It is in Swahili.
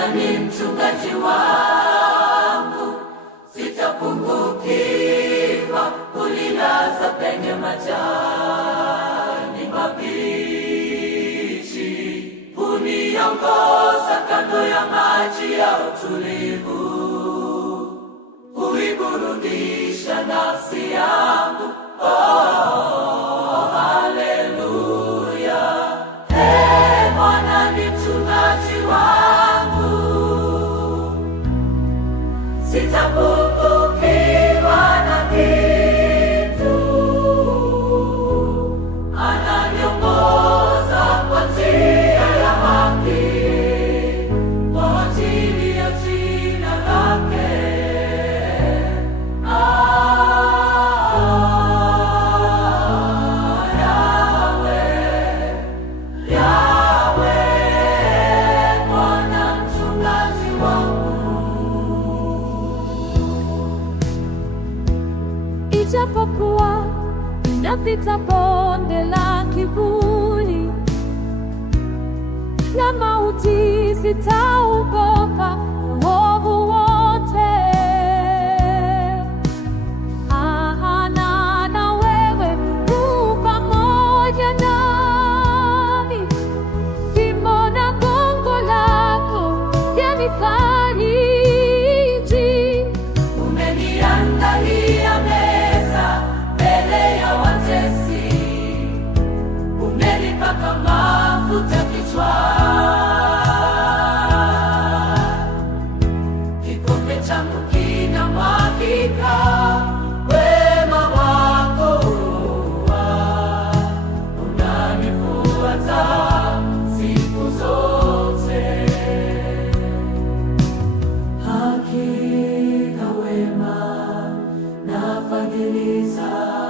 Bwana ni mchungaji wangu, sitapungukiwa. Unilaza penye majani mabichi, uniongoza kando ya maji ya utulivu. Uiburudisha nafsi yangu, oh, haleluya. Bwana ni mchungaji wangu, sitapungukiwa na kitu. Ananiongoza kwa njia ya haki kwa ajili ya jina lake. Ijapokuwa napita bonde la kivuli la mauti, sitaogopa uovu wote. Na wewe u pamoja nami, fimbo na gongo lako yanifariji. Umeniandalia mbele ya watesi, umenipaka mafuta kichwani, kikombe changu kinamwagika. Wema wako unanifuata siku zote. Hakika wema na fadhili zako